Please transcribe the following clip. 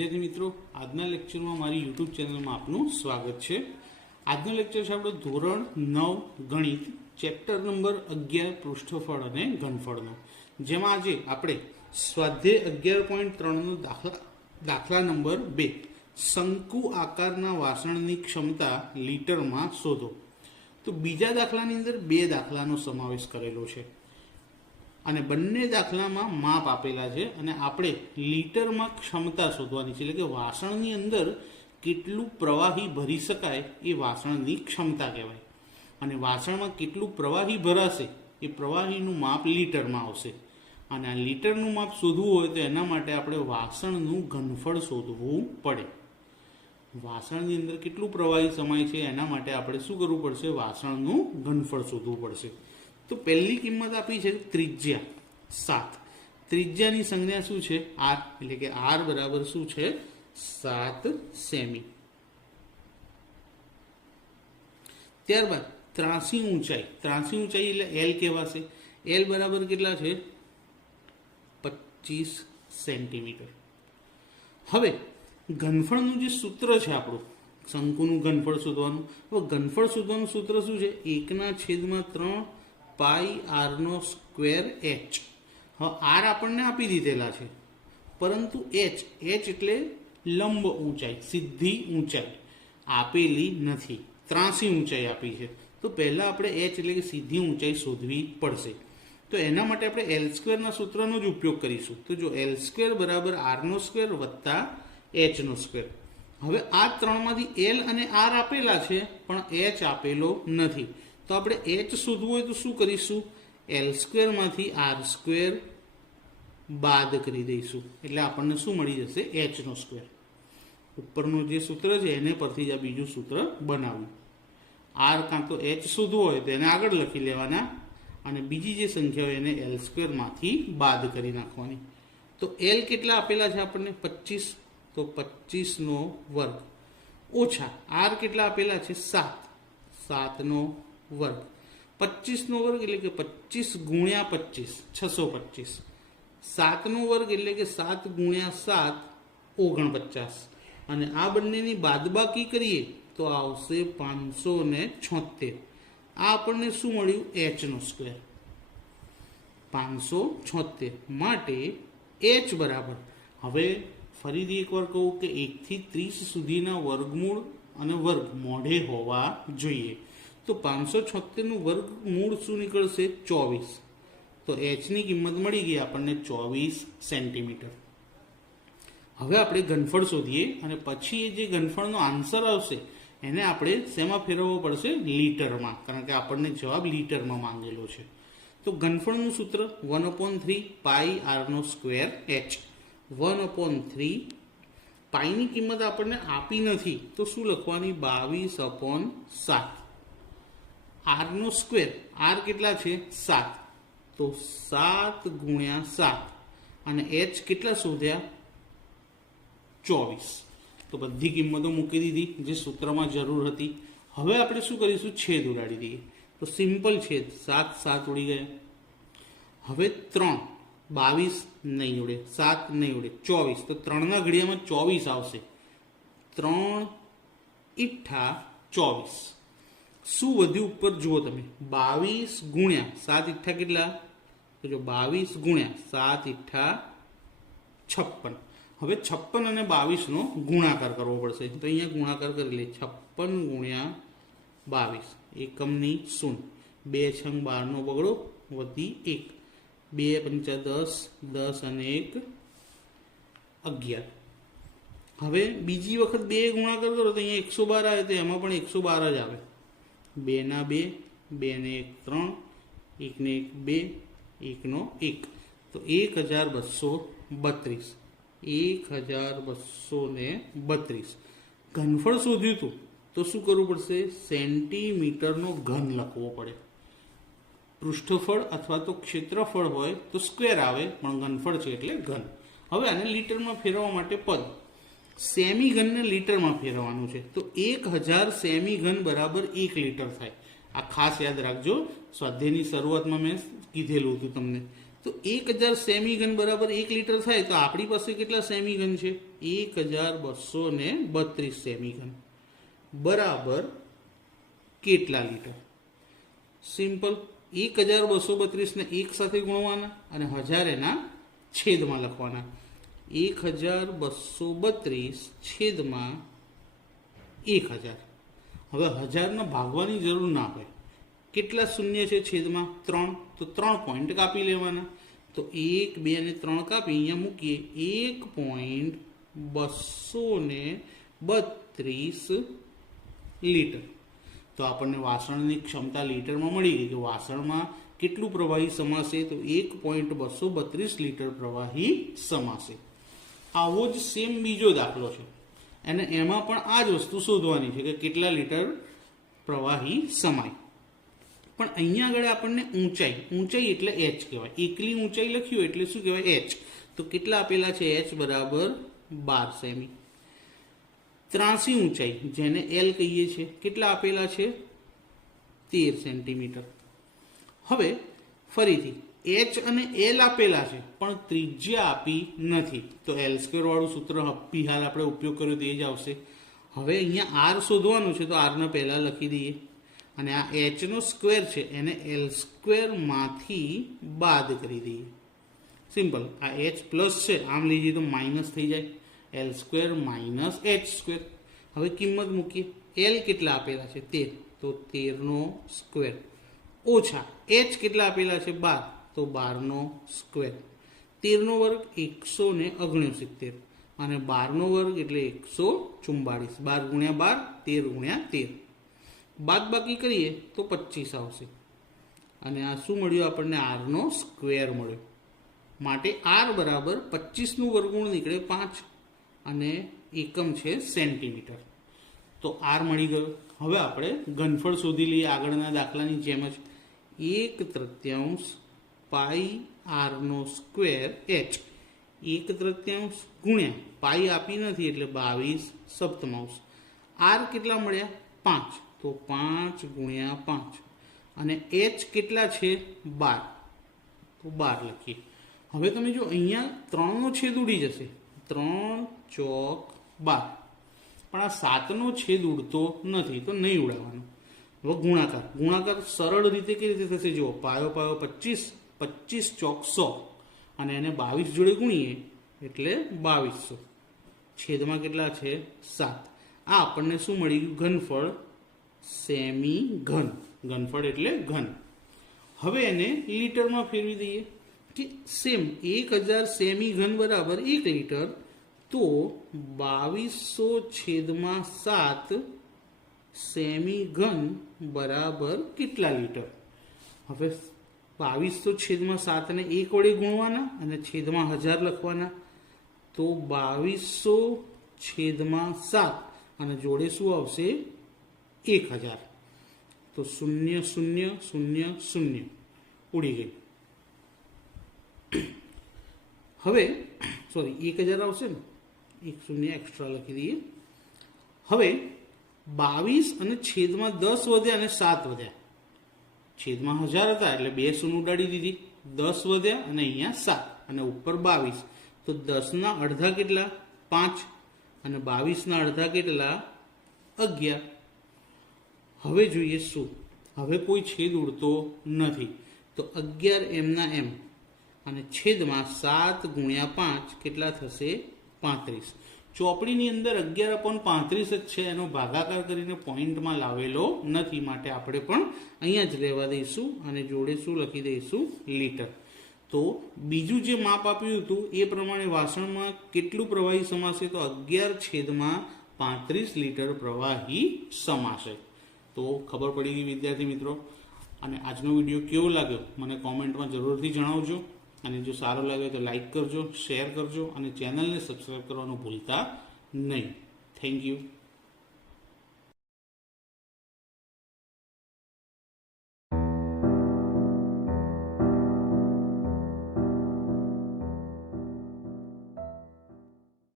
વિદ્યાર્થી મિત્રો, આજના લેક્ચરમાં મારી યુટ્યુબ ચેનલમાં આપનું સ્વાગત છે. આજનો લેક્ચર છે આપણો ધોરણ 9 ગણિત ચેપ્ટર નંબર 11 પૃષ્ઠફળ અને ઘનફળનો, જેમાં આજે આપણે સ્વાધ્યાય 11.3નો દાખલા નંબર 2 શંકુ આકારના વાસણની ક્ષમતા લીટરમાં શોધો. તો બીજા દાખલાની અંદર બે દાખલાનો સમાવેશ કરેલો છે અને બંને દાખલામાં માપ આપેલા છે અને આપણે લીટરમાં ક્ષમતા શોધવાની છે, એટલે કે વાસણની અંદર કેટલું પ્રવાહી ભરી શકાય એ વાસણની ક્ષમતા કહેવાય. અને વાસણમાં કેટલું પ્રવાહી ભરાશે એ પ્રવાહીનું માપ લીટરમાં આવશે. અને આ લીટરનું માપ શોધવું હોય તો એના માટે આપણે વાસણનું ઘનફળ શોધવું પડે. વાસણની અંદર કેટલું પ્રવાહી સમાય છે એના માટે આપણે શું કરવું પડશે? વાસણનું ઘનફળ શોધવું પડશે. તો પહેલી કિંમત આપી છે ત્રિજ્યા 7. ત્રિજ્યાની સંજ્ઞા શું છે? આર, એટલે કે આર બરાબર શું છે? 7 સેમી. ત્યારબાદ ત્રાસી ઊંચાઈ એટલે એલ કહેવાશે. એલ બરાબર કેટલા છે? 25 સેન્ટીમીટર. હવે ઘનફળનું જે સૂત્ર છે આપણું શંકુનું ઘનફળ શોધવાનું, હવે ઘનફળ શોધવાનું સૂત્ર શું છે? 1/3 પાઈ આરનો સ્ક્વેર એચ. હવે આર આપણને આપી દીધેલા છે, પરંતુ એચ એટલે લંબ ઊંચાઈ, સીધી ઊંચાઈ આપેલી નથી, ત્રાસી ઊંચાઈ આપી છે. તો પહેલાં આપણે એચ એટલે કે સીધી ઊંચાઈ શોધવી પડશે. તો એના માટે આપણે એલ સ્ક્વેરના સૂત્રનો જ ઉપયોગ કરીશું. તો જો એલ સ્ક્વેર બરાબર આરનો સ્ક્વેર વત્તા એચનો સ્ક્વેર. હવે આ ત્રણમાંથી એલ અને આર આપેલા છે પણ એચ આપેલો નથી. તો આપણે એચ શોધવું હોય તો શું કરીશું? એલ સ્ક્વેરમાંથી આર સ્ક્વેર બાદ કરી દઈશું, એટલે આપણને શું મળી જશે? એચનો સ્ક્વેર. ઉપરનું જે સૂત્ર છે એને પરથી જ આ બીજું સૂત્ર બનાવ્યું. આર કાં તો એચ શોધવું હોય તો એને આગળ લખી લેવાના અને બીજી જે સંખ્યા હોય એને એલ સ્ક્વેરમાંથી બાદ કરી નાખવાની. તો એલ કેટલા આપેલા છે આપણને? 25. તો 25નો વર્ગ ઓછા આર કેટલા આપેલા છે? 7નો વર્ગ. 25નો વર્ગ એટલે કે 25 ગુણ્યા 25 625. 7નો વર્ગ એટલે કે 7 ગુણ્યા 7 49. અને આ બંનેની બાદબાકી કરીએ તો આવશે 576. આ આપણને શું મળ્યું? એચનો સ્ક્વેર 576. માટે એચ બરાબર, હવે ફરીથી એકવાર કહું કે 1 થી 30 સુધીના વર્ગમૂળ અને વર્ગ મોઢે હોવા જોઈએ. તો 576નું વર્ગમૂળ શું નીકળશે? 24. તો એચની કિંમત મળી ગઈ આપણને 24 સેન્ટીમીટર. હવે આપણે ઘનફળ શોધીએ અને પછી એ જે ઘનફળનો આન્સર આવશે એને આપણે શેમાં ફેરવવો પડશે? લીટરમાં, કારણ કે આપણને જવાબ લીટરમાં માંગેલો છે. તો ઘનફળનું સૂત્ર 1/3 પાઈ આરનો સ્ક્વેર એચ. 1/3 પાઈની કિંમત આપણને આપી નથી તો શું લખવાની? 22/7. આરનો સ્ક્વેર, આર કેટલા છે? 7. તો 7 ગુણ્યા 7 અને એચ કેટલા શોધ્યા? 24. તો બધી કિંમતો મૂકી દીધી જે સૂત્રમાં જરૂર હતી. હવે આપણે શું કરીશું? છેદ ઉડાડી દઈએ. તો સિમ્પલ છેદ, 7 7 ઉડી ગયા. હવે 3 22 નહીં ઉડે, 7 નહીં ઉડે, 24. તો 3ના ઘડિયામાં 24 આવશે. 3 ઈઠ્ઠા 24. શું વધ્યું ઉપર જુઓ તમે? 22 ગુણ્યા 7 ઈઠ્ઠા કેટલા? તો જો 22 ગુણ્યા 7 ઈઠ્ઠા 56. હવે 56 અને 22નો ગુણાકાર કરવો પડશે. તો અહીંયા ગુણાકાર કરી લે. 56 ગુણ્યા 22 એકમની 0. 2 6 12નો બગડો વધી 1. 2 5 10, 10 અને 1 11. હવે બીજી વખત 2 ગુણાકાર કરો તો અહીંયા 112 આવે તો એમાં પણ 112 જ આવે. 2 ના 2, 2 ને 1 3, 1 ને 1 2, 1 નો 1. તો 1232. 1232. ઘનફળ શોધ્યું હતું તો શું કરવું પડશે? સેન્ટીમીટરનો ઘન લખવો પડે. પૃષ્ઠફળ અથવા તો ક્ષેત્રફળ હોય તો સ્ક્વેર આવે, પણ ઘનફળ છે એટલે ઘન. હવે આને લીટરમાં ફેરવવા માટે પદ સેમી ઘનને લીટરમાં ફેરવવાનું છે. તો 1000 સેમી ઘન બરાબર 1 લીટર થાય. આ ખાસ યાદ રાખજો, સ્વાધ્યાયની શરૂઆતમાં મેં કીધેલું હતું તમને. તો 1000 સેમી ઘન બરાબર 1 લીટર થાય તો આપણી પાસે કેટલા સેમી ઘન છે? 1232 સેમી ઘન બરાબર કેટલા લીટર? સિમ્પલ, 1232 ને 1 સાથે ગુણવાના અને 1000 એના છેદમાં લખવાના. 1232 છેદમાં 1000. હવે 1000 ભાગવાની જરૂર ના હોય. કેટલા શૂન્ય છે છેદમાં? 3. તો 3 પોઈન્ટ કાપી લેવાના. તો 1, 2 અને 3 કાપી અહીંયા મૂકીએ. 1.232 લીટર. તો આપણને વાસણની ક્ષમતા લીટરમાં મળી ગઈ કે વાસણમાં કેટલું પ્રવાહી સમાશે? તો 1.232 લીટર પ્રવાહી સમાશે. આવો જ સેમ બીજો દાખલો છે અને એમાં પણ આ જ વસ્તુ શોધવાની છે કે કેટલા લીટર પ્રવાહી સમાય. પણ અહીંયા આગળ આપણને ઊંચાઈ એટલે h કહેવાય. એકલી ઊંચાઈ લખ્યું એટલે શું કહેવાય? h. તો કેટલા આપેલા છે? h બરાબર 12 સેમી. ત્રાસી ઊંચાઈ જેને L કહીએ છીએ, કેટલા આપેલા છે? 13 સેન્ટીમીટર. હવે ફરીથી h અને L આપેલા છે પણ ત્રિજ્યા આપી નથી. તો L² વાળું સૂત્ર હાલ આપણે ઉપયોગ કર્યો તે જ આવશે. હવે અહીંયા r શોધવાનું છે તો r ને પહેલા લખી દઈએ અને આ h નો સ્ક્વેર છે એને L² માંથી બાદ કરી દઈએ. સિમ્પલ. આ h પ્લસ છે આમ લઈએ તો માઇનસ થઈ જાય. L² minus h². હવે કિંમત મૂકીએ. L કેટલા આપેલા છે? 13. તો 13 નો સ્ક્વેર ઓછા h કેટલા આપેલા છે? 12. તો 12 નો સ્ક્વેર. 13 નો વર્ગ 169 અને 12 નો વર્ગ એટલે 144. 12 ગુણ્યા 12, 13 ગુણ્યા 13. બાદ બાકી કરીએ તો 25 આવશે અને આ શું મળ્યું આપણને? r નો સ્ક્વેર મળ્યો. માટે r બરાબર 25 નું વર્ગમૂળ નીકળે 5 અને એકમ છે સેન્ટીમીટર. તો r મળી ગયો. હવે આપણે ઘનફળ શોધી લઈએ આગળના દાખલાની જેમ જ. 1/3 પાઈ r નો સ્ક્વેર h. 1/3 ગુણ્યા પાઈ આપી નથી એટલે 22/7. r કેટલા મળ્યા? 5. તો 5 ગુણ્યા 5 અને h કેટલા છે? 12. તો 12 લખીએ. હવે તમે જો અહીંયા 3 નો છેદ ઉડી જશે. 3 ચોક 12. પણ આ 7 નો છેદ ઉડતો નથી તો નહીં ઉડાવવાનો. હવે ગુણાકાર સરળ રીતે કેવી રીતે થશે? જુઓ, પાયો 25, 25 ચોક 100 અને એને 22 જોડે ગુણીએ એટલે 2200. છેદમાં કેટલા છે? 7. આ આપણને શું મળી ગયું? ઘનફળ સેમી ઘન. ઘનફળ એટલે ઘન. હવે એને લીટરમાં ફેરવી દઈએ કે સેમ 1000 સેમી ઘન બરાબર 1 લીટર. તો 2200/7 સેમી ઘન બરાબર કેટલા લીટર? હવે 2200/7 ને 1 વડે ગુણવાના અને છેદમાં 1000 લખવાના. તો 2200/7 અને જોડે શું આવશે? 1000. તો 0 0 0 0 ઉડી ગઈ. હવે 1000 આવશે ને, 1 0 એક્સ્ટ્રા લખી દઈએ. હવે 22 અને છેદમાં 10 વધ્યા અને 7 વધ્યા. છેદમાં 1000 હતા એટલે 2 શૂન્ય ઉડાડી દીધી. 10 વધ્યા અને અહીંયા 7 અને ઉપર 22. તો 10 ના અડધા કેટલા? 5 અને 22 ના અડધા કેટલા? 11. હવે જોઈએ શું? હવે કોઈ છેદ ઉડતો નથી તો 11 એમના એમ અને છેદમાં 7 ગુણ્યા 5 કેટલા થશે? 35. ચોપડીની અંદર 11/35 જ છે, એનો ભાગાકાર કરીને પોઈન્ટમાં લાવેલો નથી માટે આપણે પણ અહીંયા જ રહેવા દઈશું અને જોડે શું લખી દઈશું? લીટર. તો બીજું જે માપ આપ્યું હતું એ પ્રમાણે વાસણમાં કેટલું પ્રવાહી સમાશે? તો 11/35 લીટર પ્રવાહી સમાશે. તો ખબર પડી ગઈ વિદ્યાર્થી મિત્રો. અને આજનો વિડીયો કેવો લાગ્યો મને કોમેન્ટમાં જરૂરથી જણાવજો અને જો સારો લાગે તો લાઈક કરજો, શેર કરજો અને ચેનલને સબસ્ક્રાઈબ કરવાનું ભૂલતા નહીં. Thank you.